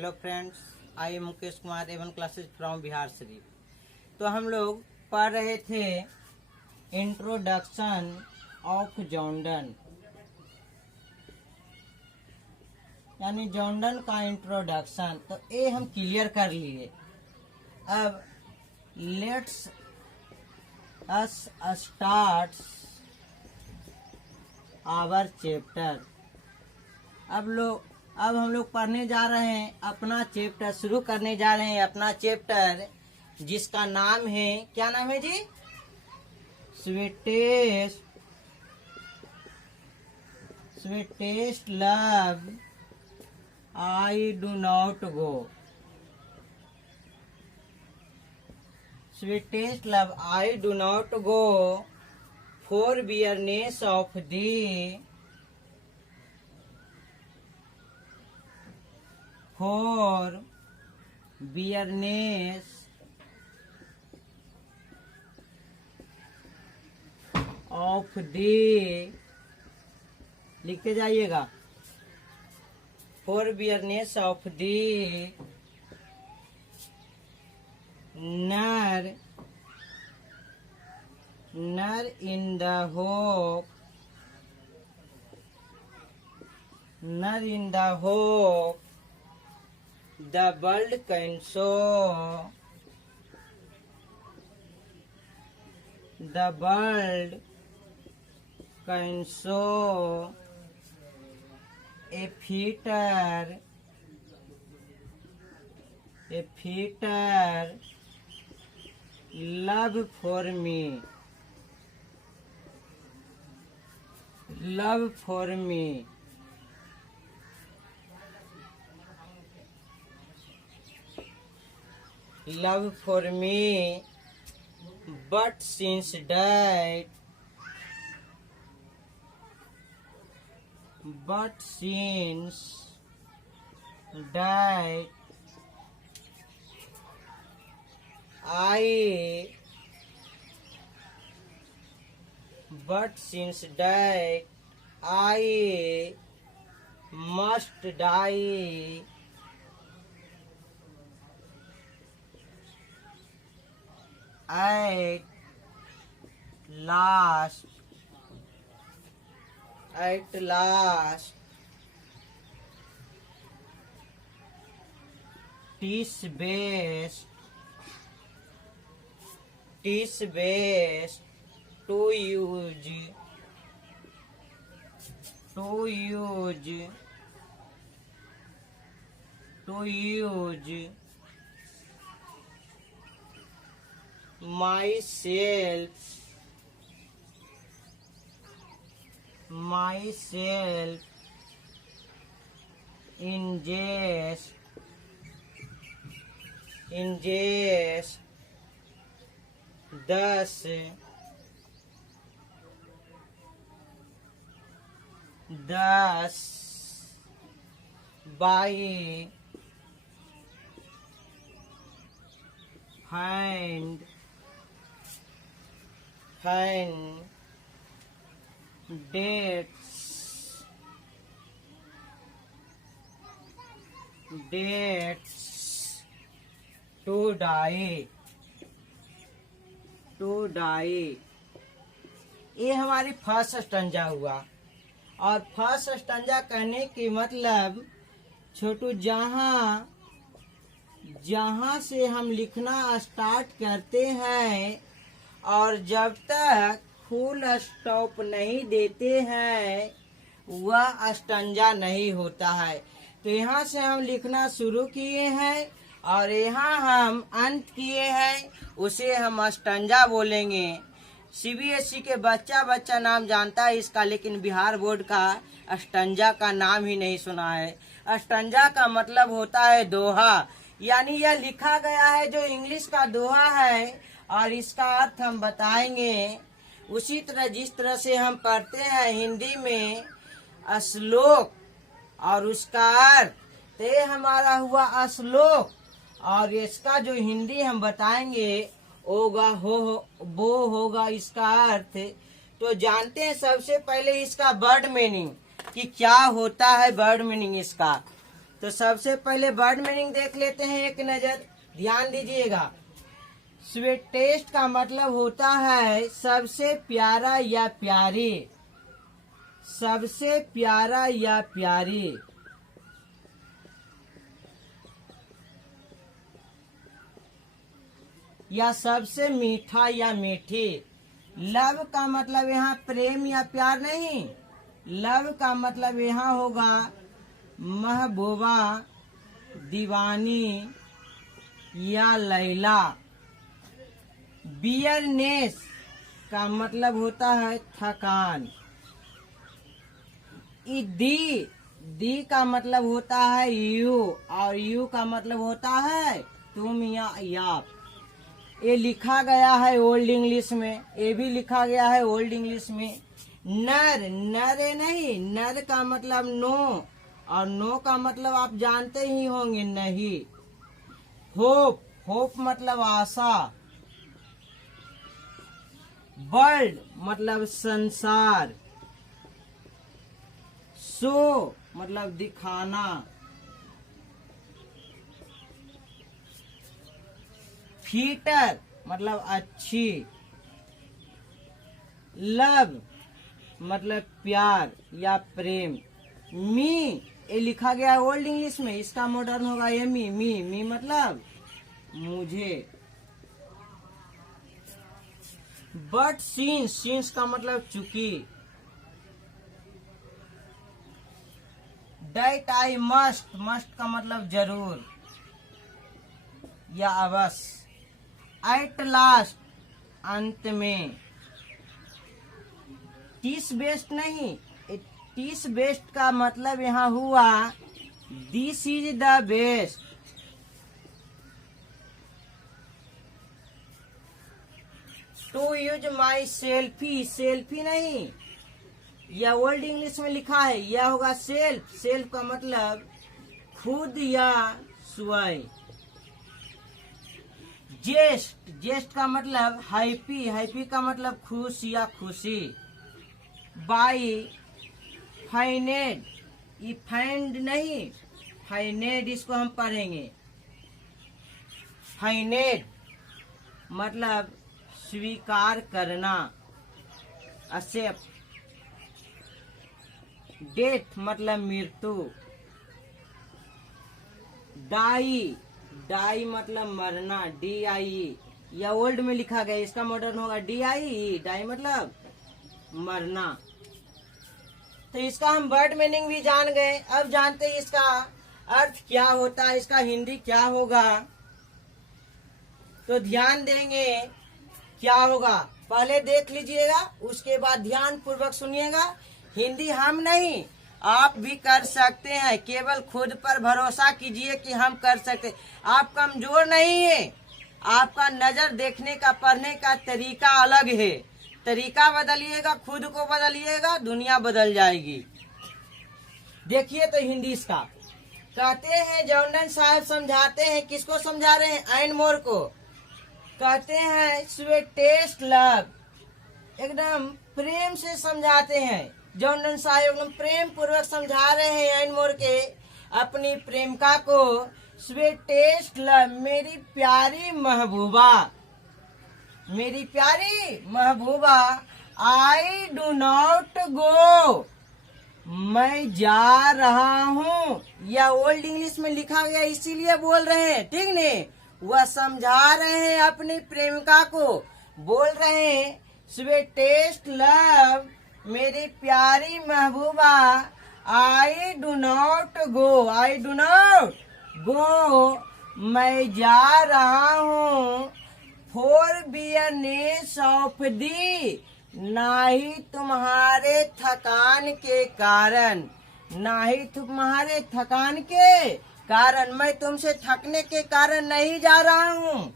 Hello friends, I am Mukesh Kumar, Avon classes from Bihar Sharif. तो हम लोग पढ़ रहे थे इंट्रोडक्शन ऑफ जॉन्डन, यानी जॉन्डन का इंट्रोडक्शन। तो ये हम क्लियर कर लिए। अब let's us start our chapter. अब हम लोग पढ़ने जा रहे हैं, अपना चैप्टर शुरू करने जा रहे हैं। अपना चैप्टर जिसका नाम है, क्या नाम है जी? Sweetest love I do not go. Sweetest love I do not go for weariness of thee, for bitterness of the, लिखते जाइएगा, for bitterness of the nor in the hope, nor in the hope the world can show, the world can show a fitter love for me, love for me. Love for me, but since died, I must die. At last, tis best to use myself in jest thus by hand dates to die. ये हमारी first stanza हुआ। और first stanza कहने की मतलब छोटू, जहाँ से हम लिखना स्टार्ट करते हैं और जब तक फुल स्टॉप नहीं देते हैं वह स्टंजा नहीं होता है। तो यहाँ से हम लिखना शुरू किए हैं और यहाँ हम अंत किए हैं, उसे हम स्टंजा बोलेंगे। सीबीएसई के बच्चा नाम जानता है इसका, लेकिन बिहार बोर्ड का स्टंजा का नाम ही नहीं सुना है। स्टंजा का मतलब होता है दोहा, यानी यह लिखा गया है जो इंग्लिश का दोहा है और इसका अर्थ हम बताएंगे। उसी तरह जिस तरह से हम पढ़ते हैं हिंदी में श्लोक और उसका अर्थ, तो ये हमारा हुआ श्लोक और इसका जो हिंदी हम बताएंगे वो होगा इसका अर्थ। तो जानते हैं सबसे पहले इसका वर्ड मीनिंग कि क्या होता है। वर्ड मीनिंग इसका तो सबसे पहले वर्ड मीनिंग देख लेते हैं एक नजर, ध्यान दीजिएगा। स्वीटेस्ट का मतलब होता है सबसे प्यारा या प्यारी, सबसे प्यारा या प्यारी। या सबसे मीठा या मीठी। लव का मतलब यहाँ प्रेम या प्यार नहीं, लव का मतलब यहाँ होगा महबूबा, दीवानी या लैला। बियरनेस का मतलब होता है थकान। दी का मतलब होता है यू, और यू का मतलब होता है तुम या आप। ये लिखा गया है ओल्ड इंग्लिश में, ये भी लिखा गया है ओल्ड इंग्लिश में। नर, नर नहीं, नर का मतलब नो, और नो का मतलब आप जानते ही होंगे नहीं। होप, होप मतलब आशा। वर्ल्ड मतलब संसार। शो मतलब दिखाना। फीटर मतलब अच्छी। लव मतलब प्यार या प्रेम। मी, ये लिखा गया है ओल्ड इंग्लिश में, इसका मॉडर्न होगा एमी। मी मतलब मुझे। बट सीन्स का मतलब चूंकि। डैट आई मस्ट का मतलब जरूर या अवश्य। एट लास्ट अंत में। टीस बेस्ट नहीं, टीस बेस्ट का मतलब यहाँ हुआ this is the best. To use my selfie, selfie नहीं, यह ओल्ड इंग्लिश में लिखा है, यह होगा सेल्फ। सेल्फ का मतलब खुद या स्वयं। जेस्ट का मतलब हैप्पी का मतलब खुश या खुशी। बाई फाइनेड, ये फाइंड नहीं, फाइनेड इसको हम पढ़ेंगे। फाइनेड मतलब स्वीकार करना, एक्सेप्ट। डेथ मतलब मृत्यु। डाई मतलब मरना, DIE, या ओल्ड में लिखा गया, इसका मॉडर्न होगा DIE। डाई मतलब मरना। तो इसका हम वर्ड मीनिंग भी जान गए। अब जानते हैं इसका अर्थ क्या होता है, इसका हिंदी क्या होगा। तो ध्यान देंगे क्या होगा, पहले देख लीजिएगा, उसके बाद ध्यान पूर्वक सुनिएगा। हिंदी हम नहीं, आप भी कर सकते हैं, केवल खुद पर भरोसा कीजिए कि हम कर सकते। आप कमजोर नहीं है, आपका नजर देखने का, पढ़ने का तरीका अलग है। तरीका बदलिएगा, खुद को बदलिएगा, दुनिया बदल जाएगी। देखिए तो हिंदी इसका कहते हैं, जॉर्डन साहब समझाते हैं, किसको समझा रहे हैं, एन मोर को। कहते हैं स्वीटेस्ट लव, एकदम प्रेम से समझाते हैं। जॉर्डन साहब एकदम प्रेम पूर्वक समझा रहे हैं एन मोर के अपनी प्रेमिका को। स्वीटेस्ट लव, मेरी प्यारी महबूबा, मेरी प्यारी महबूबा। आई डू नॉट गो, मैं जा रहा हूँ, या ओल्ड इंग्लिश में लिखा गया इसीलिए बोल रहे हैं, ठीक नहीं। वह समझा रहे हैं अपनी प्रेमिका को, बोल रहे हैं स्वीटेस्ट लव, मेरी प्यारी महबूबा। I do not go, I do not go, मैं जा रहा हूँ। फॉर बियरनेस ऑफ दी, ना ही तुम्हारे थकान के कारण, ना ही तुम्हारे थकान के कारण, मैं तुमसे थकने के कारण नहीं जा रहा हूँ।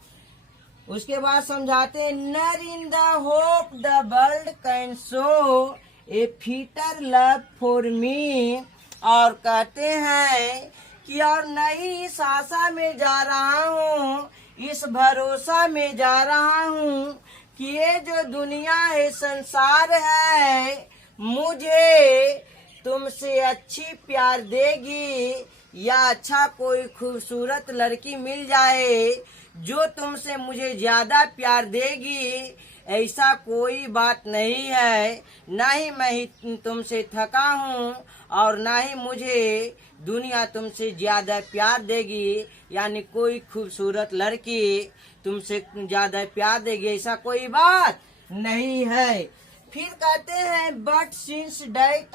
उसके बाद समझाते हैं, नर in the hope the world can show A fitter love for me. और कहते हैं कि और नहीं, इस आशा में जा रहा हूँ, इस भरोसा में जा रहा हूँ कि ये जो दुनिया है, संसार है, मुझे तुमसे अच्छी प्यार देगी, या अच्छा कोई खूबसूरत लड़की मिल जाए जो तुमसे मुझे ज्यादा प्यार देगी, ऐसा कोई बात नहीं है। ना ही मैं तुमसे थका हूँ और ना ही मुझे दुनिया तुमसे ज्यादा प्यार देगी, यानी कोई खूबसूरत लड़की तुमसे ज्यादा प्यार देगी, ऐसा कोई बात नहीं है। फिर कहते हैं बट सिंस डैट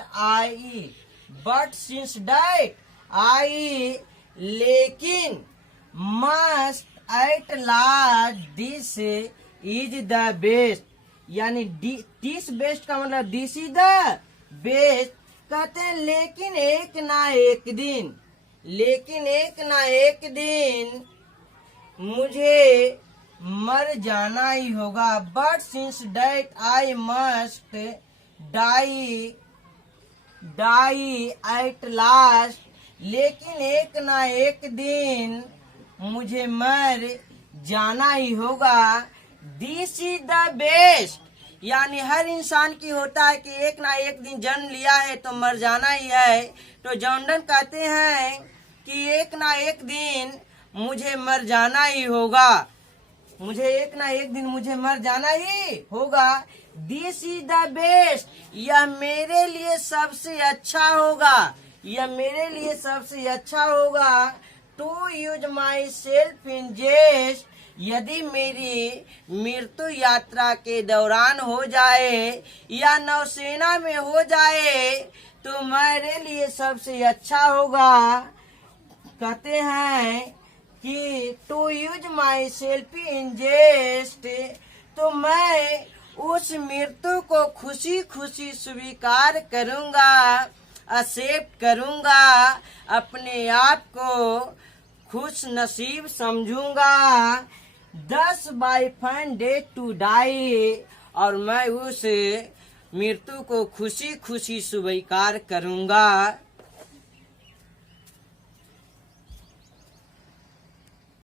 आई लेकिन must at last this is the best, यानी दिस बेस्ट का मतलब दिस इज द बेस्ट। कहते हैं लेकिन एक ना एक दिन मुझे मर जाना ही होगा। But since that I must die at last, लेकिन एक ना एक दिन मुझे मर जाना ही होगा। दिस इज द बेस्ट, यानी हर इंसान की होता है कि एक ना एक दिन जन्म लिया है तो मर जाना ही है। तो जॉर्डन कहते हैं कि एक ना एक दिन मुझे मर जाना ही होगा, एक ना एक दिन मुझे मर जाना ही होगा। दिस इज द बेस्ट, यह मेरे लिए सबसे अच्छा होगा। To use myself in jest, यदि मेरी मृत्यु यात्रा के दौरान हो जाए या नौसेना में हो जाए तो मेरे लिए सबसे अच्छा होगा। कहते हैं कि to use myself in jest, तो मैं उस मृत्यु को खुशी खुशी स्वीकार करूंगा, एक्सेप्ट करूंगा, अपने आप को खुश नसीब समझूंगा। 10 by fine day to die, और मैं उस मृत्यु को खुशी खुशी स्वीकार करूंगा।